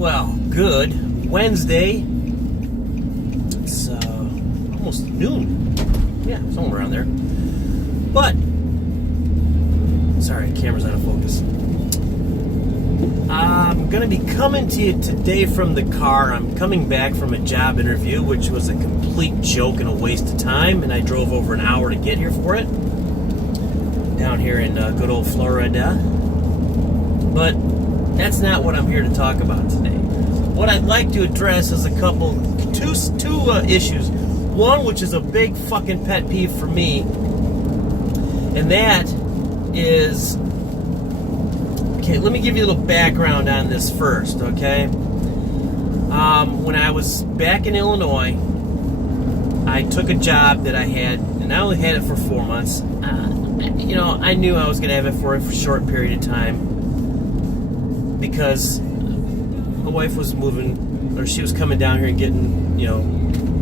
Well, good Wednesday. It's almost noon. Yeah, somewhere around there. But, sorry, camera's out of focus. I'm going to be coming to you today from the car. I'm coming back from a job interview, which was a complete joke and a waste of time, and I drove over an hour to get here for it. Down here in good old Florida. But that's not what I'm here to talk about today. What I'd like to address is two issues. One, which is a big fucking pet peeve for me, and that is, okay, let me give you a little background on this first, okay? When I was back in Illinois, I took a job that I had, and I only had it for 4 months. I knew I was going to have it for a short period of time because my wife was moving, or she was coming down here and getting,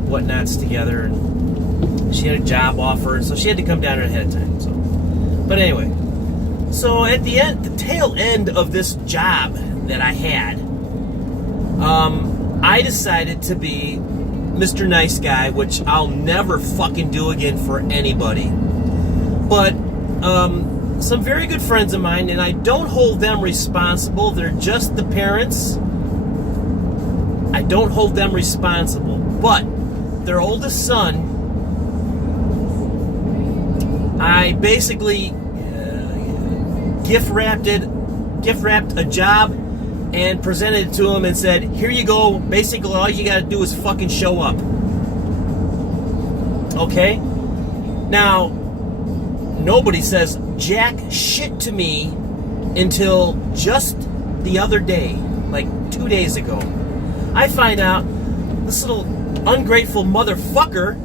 whatnots together, and she had a job offer, so she had to come down here ahead of time. So, but anyway, so at the tail end of this job that I had, I decided to be Mr. Nice Guy, which I'll never fucking do again for anybody. But some very good friends of mine, and I don't hold them responsible. They're just the parents. I don't hold them responsible. But their oldest son, I basically gift wrapped a job and presented it to him and said, here you go. Basically, all you got to do is fucking show up. Okay? Now, nobody says jack shit to me until just the other day, like 2 days ago. I find out this little ungrateful motherfucker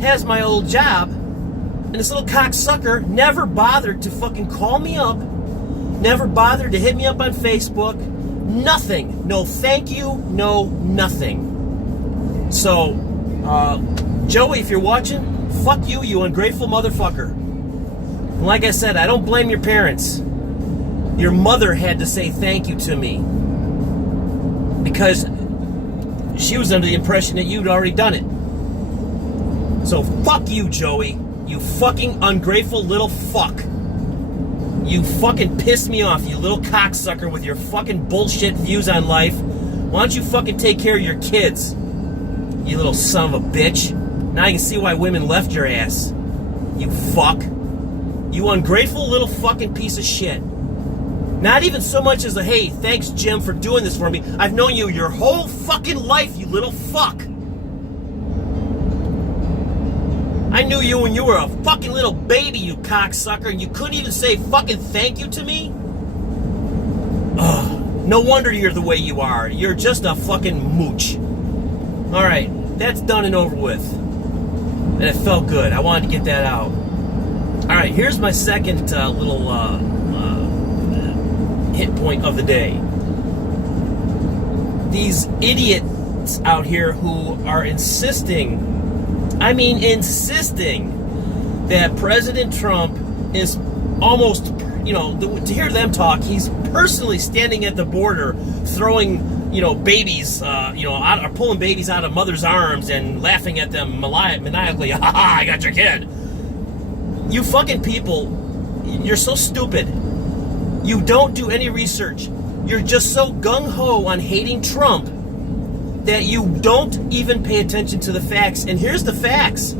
has my old job, and this little cocksucker never bothered to fucking call me up, never bothered to hit me up on Facebook, nothing. No thank you, no nothing. So, Joey, if you're watching, fuck you, you ungrateful motherfucker. And like I said, I don't blame your parents. Your mother had to say thank you to me because she was under the impression that you'd already done it. So fuck you, Joey. You fucking ungrateful little fuck. You fucking pissed me off, you little cocksucker with your fucking bullshit views on life. Why don't you fucking take care of your kids? You little son of a bitch. Now you can see why women left your ass. You fuck. You ungrateful little fucking piece of shit. Not even so much as a, hey, thanks, Jim, for doing this for me. I've known you your whole fucking life, you little fuck. I knew you when you were a fucking little baby, you cocksucker, and you couldn't even say fucking thank you to me? Ugh, no wonder you're the way you are. You're just a fucking mooch. Alright, that's done and over with. And it felt good. I wanted to get that out. Alright, here's my second little hit point of the day. These idiots out here who are insisting that President Trump is almost, to hear them talk, he's personally standing at the border throwing, babies, or pulling babies out of mother's arms and laughing at them maniacally. Ha ha, I got your kid. You fucking people, you're so stupid. You don't do any research. You're just so gung-ho on hating Trump that you don't even pay attention to the facts. And here's the facts.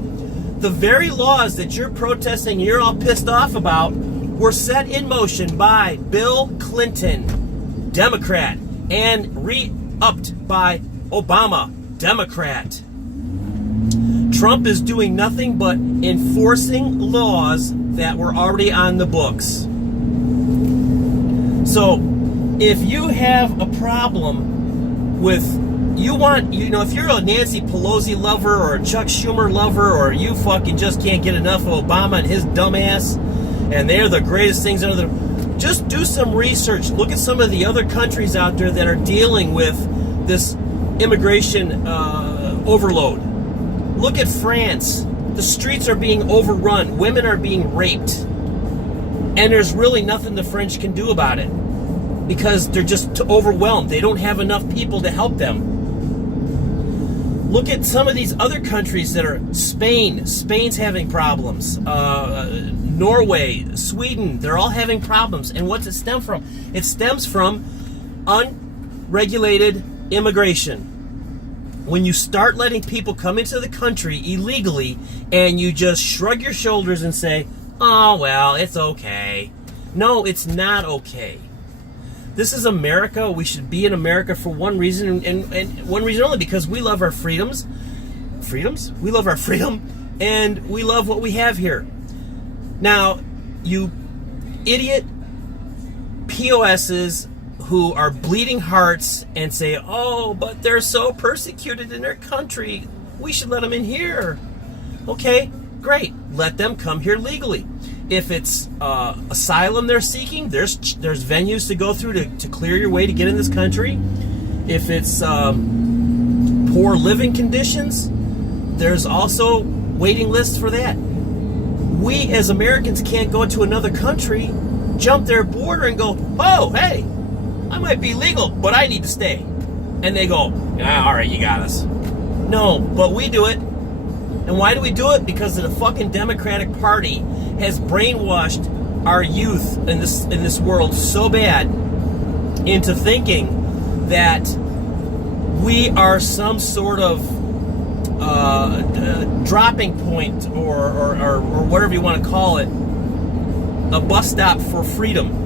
The very laws that you're protesting, you're all pissed off about, were set in motion by Bill Clinton, Democrat, and re-upped by Obama, Democrat. Trump is doing nothing but enforcing laws that were already on the books. So, if you have a problem with, if you're a Nancy Pelosi lover or a Chuck Schumer lover, or you fucking just can't get enough of Obama and his dumbass, and they're the greatest things under the, just do some research. Look at some of the other countries out there that are dealing with this immigration overload. Look at France. The streets are being overrun. Women are being raped. And there's really nothing the French can do about it. because they're just overwhelmed. They don't have enough people to help them. Look at some of these other countries that are Spain. Spain's having problems. Norway, Sweden, they're all having problems. And what's it stem from? It stems from unregulated immigration. When you start letting people come into the country illegally and you just shrug your shoulders and say, oh, well, it's okay. No, it's not okay. This is America. We should be in America for one reason, and one reason only, because we love our freedoms. Freedoms? We love our freedom, and we love what we have here. Now, you idiot POSs who are bleeding hearts and say, oh, but they're so persecuted in their country, we should let them in here. Okay, great. Let them come here legally. If it's asylum they're seeking, there's venues to go through to clear your way to get in this country. If it's poor living conditions, there's also waiting lists for that. We as Americans can't go to another country, jump their border and go, oh, hey, I might be legal, but I need to stay. And they go, all right, you got us. No, but we do it. And why do we do it? Because the fucking Democratic Party has brainwashed our youth in this world so bad into thinking that we are some sort of dropping point or whatever you want to call it, a bus stop for freedom.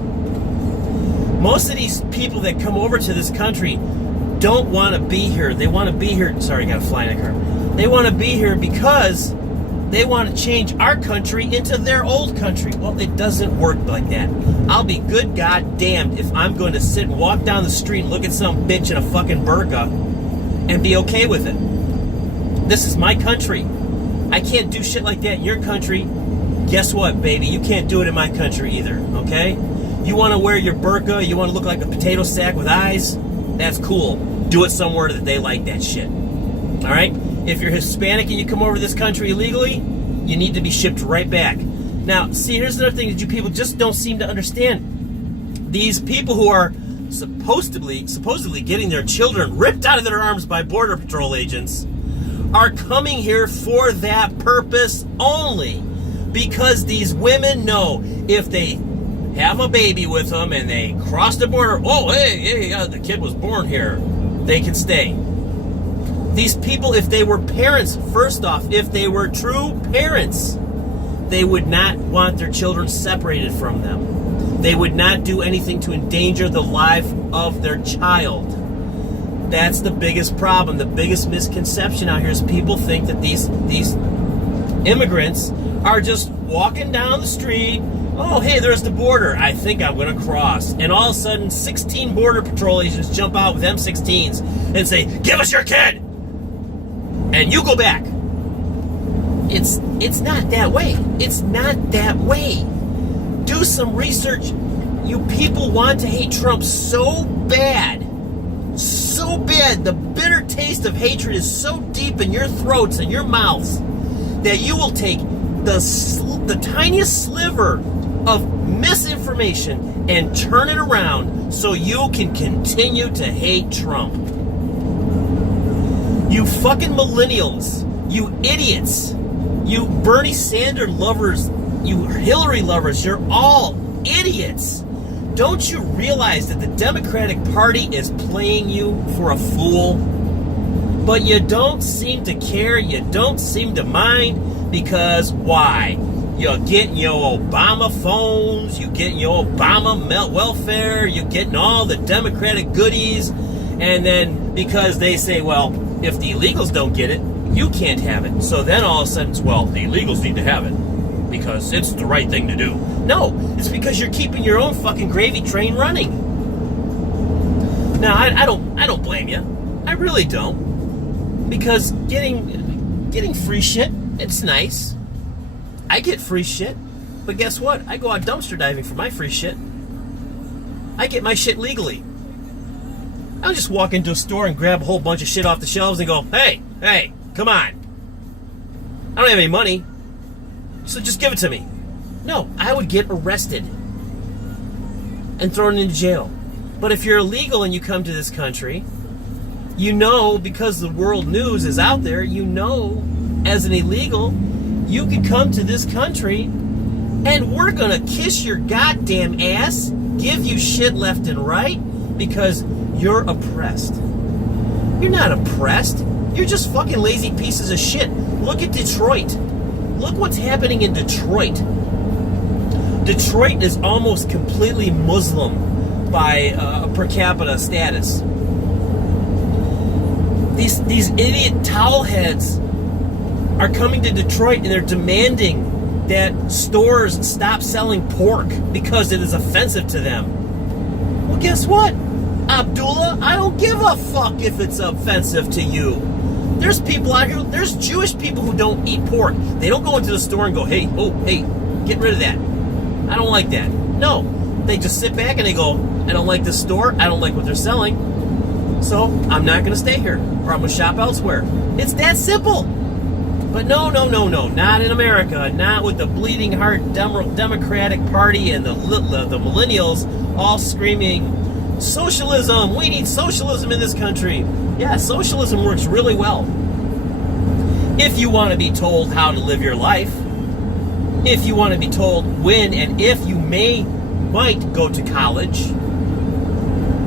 Most of these people that come over to this country don't want to be here. They want to be here. Sorry, I got to fly in a car. They want to be here because they want to change our country into their old country. Well, it doesn't work like that. I'll be good goddamned if I'm going to sit and walk down the street and look at some bitch in a fucking burqa and be okay with it. This is my country. I can't do shit like that in your country. Guess what, baby? You can't do it in my country either, okay? You want to wear your burqa, you want to look like a potato sack with eyes? That's cool. Do it somewhere that they like that shit. All right? If you're Hispanic and you come over to this country illegally, you need to be shipped right back. Now, see, here's another thing that you people just don't seem to understand. These people who are supposedly getting their children ripped out of their arms by Border Patrol agents are coming here for that purpose only. Because these women know if they have a baby with them and they cross the border, oh, hey, the kid was born here, they can stay. These people, if they were parents, first off, if they were true parents, they would not want their children separated from them. They would not do anything to endanger the life of their child. That's the biggest problem. The biggest misconception out here is people think that these immigrants are just walking down the street. Oh, hey, there's the border. I think I'm going to cross. And all of a sudden, 16 Border Patrol agents jump out with M16s and say, give us your kid! And you go back. It's not that way. It's not that way. Do some research. You people want to hate Trump so bad. So bad. The bitter taste of hatred is so deep in your throats and your mouths that you will take the tiniest sliver of misinformation and turn it around so you can continue to hate Trump. You fucking millennials, you idiots, you Bernie Sanders lovers, you Hillary lovers, you're all idiots. Don't you realize that the Democratic Party is playing you for a fool? But you don't seem to care, you don't seem to mind, because why? You're getting your Obama phones, you're getting your Obama welfare, you're getting all the Democratic goodies, and then because they say, well, if the illegals don't get it, you can't have it. So then all of a sudden it's, well, the illegals need to have it because it's the right thing to do. No, it's because you're keeping your own fucking gravy train running. Now, I don't blame you. I really don't. Because getting free shit, it's nice. I get free shit. But guess what? I go out dumpster diving for my free shit. I get my shit legally. I don't just walk into a store and grab a whole bunch of shit off the shelves and go, hey, come on. I don't have any money, so just give it to me. No, I would get arrested and thrown into jail. But if you're illegal and you come to this country, you know, because the world news is out there, you know, as an illegal, you could come to this country and we're gonna kiss your goddamn ass, give you shit left and right, because you're oppressed. You're not oppressed. You're just fucking lazy pieces of shit. Look at Detroit. Look what's happening in Detroit. Detroit is almost completely Muslim by per capita status. These idiot towel heads are coming to Detroit and they're demanding that stores stop selling pork because it is offensive to them. Well, guess what, Abdullah? I don't give a fuck if it's offensive to you. There's people out here, there's Jewish people who don't eat pork. They don't go into the store and go, hey, get rid of that. I don't like that. No, they just sit back and they go, I don't like this store, I don't like what they're selling, so I'm not going to stay here, or I'm going to shop elsewhere. It's that simple. But no, not in America. Not with the bleeding heart Democratic Party and the millennials all screaming, socialism, we need socialism in this country. Yeah, socialism works really well. If you want to be told how to live your life, if you want to be told when and if you might go to college,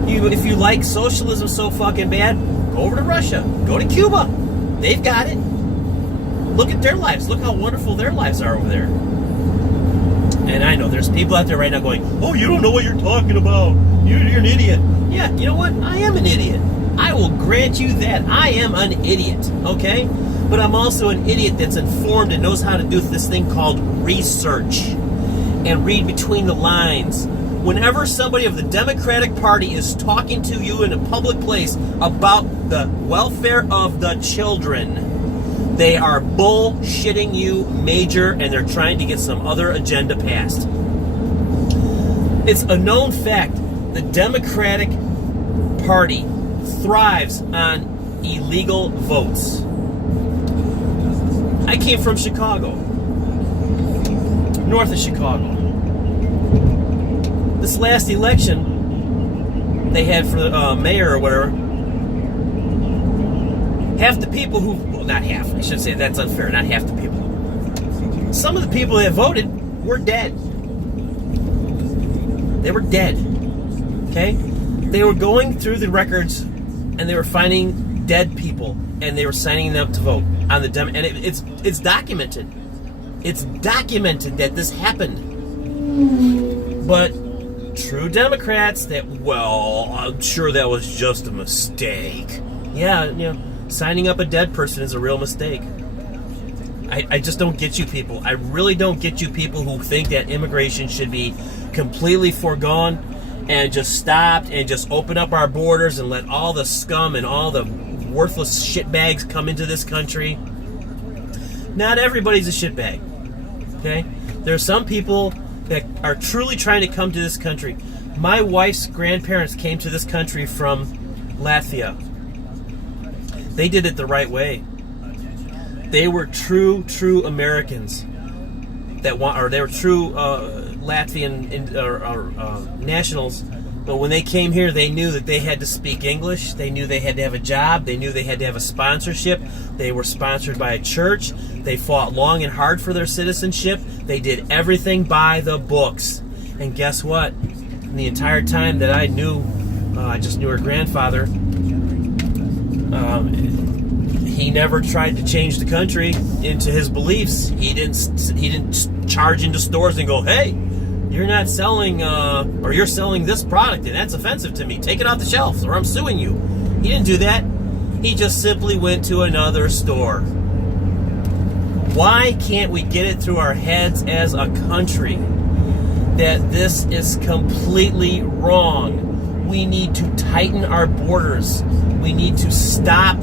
if you like socialism so fucking bad, go over to Russia, go to Cuba. They've got it. Look at their lives. Look how wonderful their lives are over there. And I know there's people out there right now going, oh, you don't know what you're talking about. You're an idiot. Yeah, you know what? I am an idiot. I will grant you that. I am an idiot, okay? But I'm also an idiot that's informed and knows how to do this thing called research and read between the lines. Whenever somebody of the Democratic Party is talking to you in a public place about the welfare of the children, they are bullshitting you major, and they're trying to get some other agenda passed. It's a known fact the Democratic Party thrives on illegal votes. I came from Chicago, north of Chicago. This last election they had for the mayor or whatever, half the people who, well, not half, I should say, that's unfair, not half the people. Some of the people that voted were dead. They were dead. Okay? They were going through the records and they were finding dead people and they were signing them up to vote on the and it's documented. It's documented that this happened. But true Democrats that, well, I'm sure that was just a mistake. Yeah, you know, signing up a dead person is a real mistake. I just don't get you people. I really don't get you people who think that immigration should be completely foregone and just stopped and just open up our borders and let all the scum and all the worthless shitbags come into this country. Not everybody's a shitbag. Okay? There are some people that are truly trying to come to this country. My wife's grandparents came to this country from Latvia. They did it the right way. They were true Americans that want, or they were true Latvian nationals. But when they came here, they knew that they had to speak English. They knew they had to have a job. They knew they had to have a sponsorship. They were sponsored by a church. They fought long and hard for their citizenship. They did everything by the books. And guess what? In the entire time that I knew, I just knew her grandfather. He never tried to change the country into his beliefs. He didn't charge into stores and go, hey, you're not selling, or you're selling this product and that's offensive to me. Take it off the shelves or I'm suing you. He didn't do that. He just simply went to another store. Why can't we get it through our heads as a country that this is completely wrong? We need to tighten our borders. We need to stop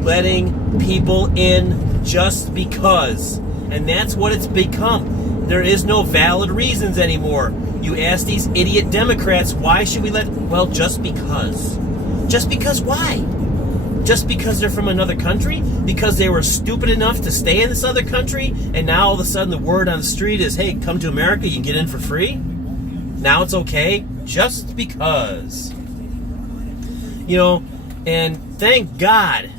letting people in just because. And that's what it's become. There is no valid reasons anymore. You ask these idiot Democrats, why should we let... Well, just because. Just because why? Just because they're from another country? Because they were stupid enough to stay in this other country? And now all of a sudden the word on the street is, hey, come to America, you can get in for free? Now it's okay? Just because. And thank God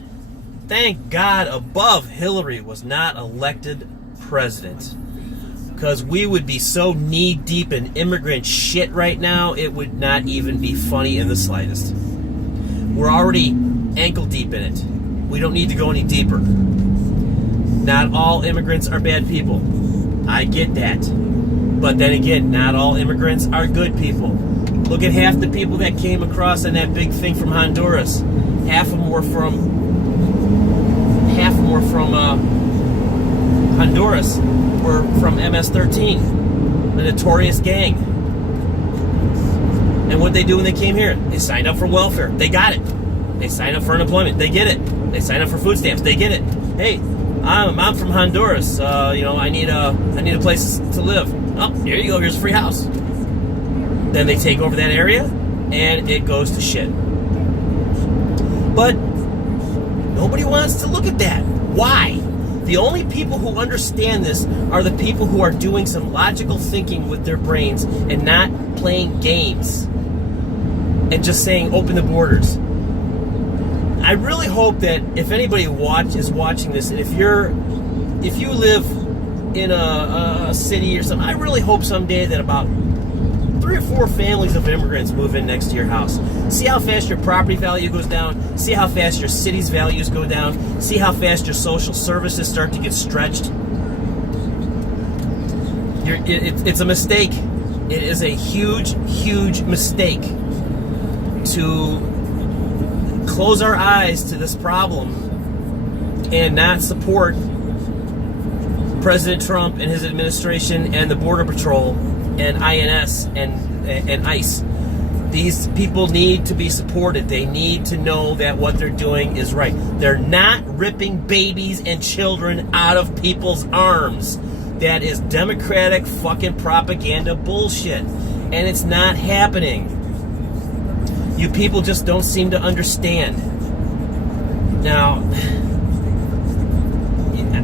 above Hillary was not elected president. Because we would be so knee-deep in immigrant shit right now, it would not even be funny in the slightest. We're already ankle-deep in it. We don't need to go any deeper. Not all immigrants are bad people. I get that. But then again, not all immigrants are good people. Look at half the people that came across on that big thing from Honduras. Half of them were from Honduras, were from MS-13, the notorious gang. And what they do when they came here? They signed up for welfare. They got it. They signed up for unemployment. They get it. They signed up for food stamps. They get it. Hey, I'm from Honduras. I need a place to live. Oh, here you go. Here's a free house. Then they take over that area, and it goes to shit. But nobody wants to look at that. Why? The only people who understand this are the people who are doing some logical thinking with their brains and not playing games and just saying open the borders. I really hope that if anybody is watching this, and if you live in a city or something, I really hope someday that about 3 or 4 families of immigrants move in next to your house. See how fast your property value goes down. See how fast your city's values go down. See how fast your social services start to get stretched. It's a mistake. It is a huge, huge mistake to close our eyes to this problem and not support President Trump and his administration and the Border Patrol and INS and ICE. These people need to be supported. They need to know that what they're doing is right. They're not ripping babies and children out of people's arms. That is Democratic fucking propaganda bullshit. And it's not happening. You people just don't seem to understand. Now,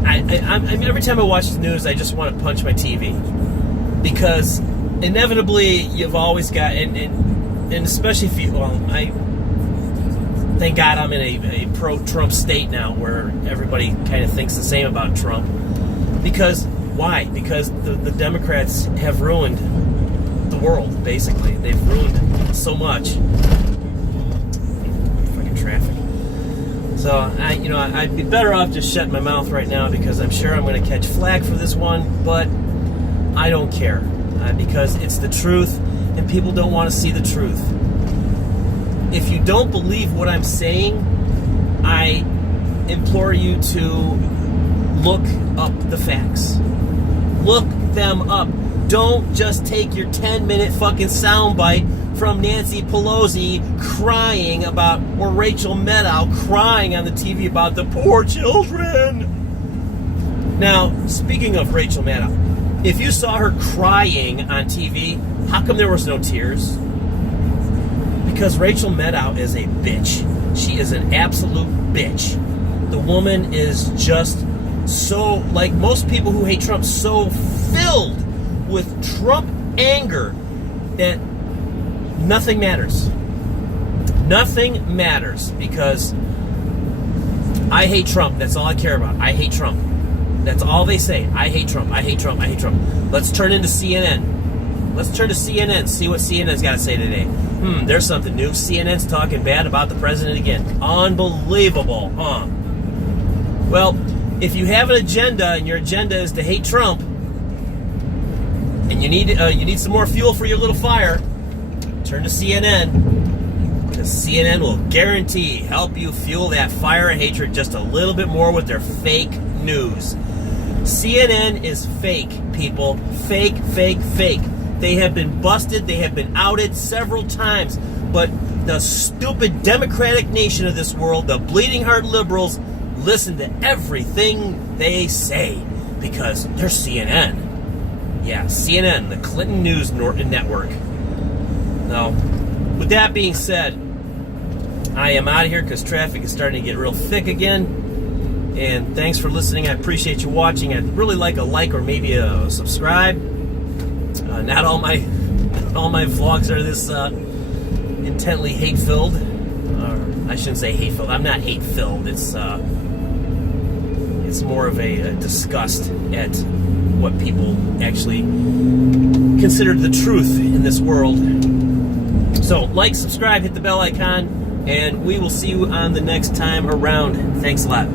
I every time I watch the news, I just want to punch my TV. Because inevitably, you've always got, and especially if you, thank God I'm in a pro-Trump state now where everybody kind of thinks the same about Trump. Because, why? Because the Democrats have ruined the world, basically. They've ruined so much. Fucking traffic. So, I'd be better off just shutting my mouth right now because I'm sure I'm going to catch flack for this one, but I don't care because it's the truth and people don't want to see the truth. If you don't believe what I'm saying, I implore you to look up the facts. Look them up. Don't just take your 10-minute fucking soundbite from Nancy Pelosi crying about, or Rachel Maddow crying on the TV about the poor children. Now, speaking of Rachel Maddow, if you saw her crying on TV, how come there was no tears? Because Rachel Maddow is a bitch. She is an absolute bitch. The woman is just so, like most people who hate Trump, so filled with Trump anger that nothing matters. Nothing matters because I hate Trump. That's all I care about. I hate Trump. That's all they say. I hate Trump. I hate Trump. I hate Trump. Let's turn into CNN. Let's turn to CNN. See what CNN's got to say today. There's something new. CNN's talking bad about the president again. Unbelievable, huh? Well, if you have an agenda and your agenda is to hate Trump, and you need some more fuel for your little fire, turn to CNN, because CNN will guarantee help you fuel that fire of hatred just a little bit more with their fake news. CNN is fake, people. Fake, fake, fake. They have been busted. They have been outed several times. But the stupid Democratic nation of this world, the bleeding heart liberals, listen to everything they say because they're CNN. Yeah, CNN, the Clinton News Network. Now, with that being said, I am out of here because traffic is starting to get real thick again. And thanks for listening. I appreciate you watching. I'd really like a like or maybe a subscribe. Not all my vlogs are this intently hate-filled. I shouldn't say hate-filled. I'm not hate-filled. It's more of a disgust at what people actually consider the truth in this world. So, like, subscribe, hit the bell icon, and we will see you on the next time around. Thanks a lot.